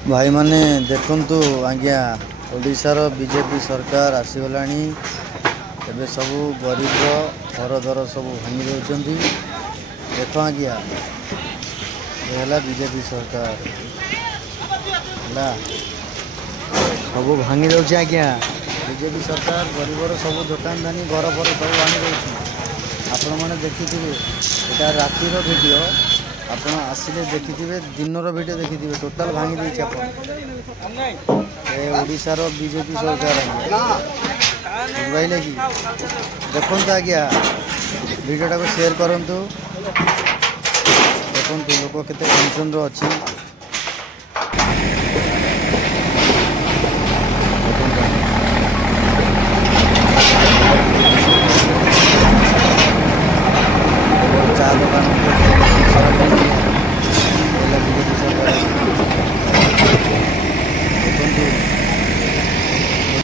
भाई माने देखंतु आज्ञा ओडिशार बीजेपी सरकार आसीगलानी एबे सबू गरीब घर दर सब भांगी दौरान देख आज्ञा ये बीजेपी सरकार है सब भांगी दौर आज्ञा बीजेपी सरकार गरीबर सब दुकान दानी घर फर सब भांगी दौर आपण मैंने देखिथे यहाँ रातिर वीडियो ଆପଣ ଆସିଲେ ଦେଖିଥିବେ ଦିନର ଭିଡ଼ିଓ ଦେଖିଥିବେ ଟୋଟାଲ ଭାଙ୍ଗି ଦେଇଛି ଆପଣ ଏ ଓଡ଼ିଶାର ବିଜେପି ସରକାର ବୁଝିପାରିଲେ କି ଦେଖନ୍ତୁ ଆଜ୍ଞା ଭିଡ଼ିଓଟାକୁ ସେୟାର କରନ୍ତୁ ଦେଖନ୍ତୁ ଲୋକ କେତେ ଟେନସନ୍ରେ ଅଛି ଚା ଦୋକାନ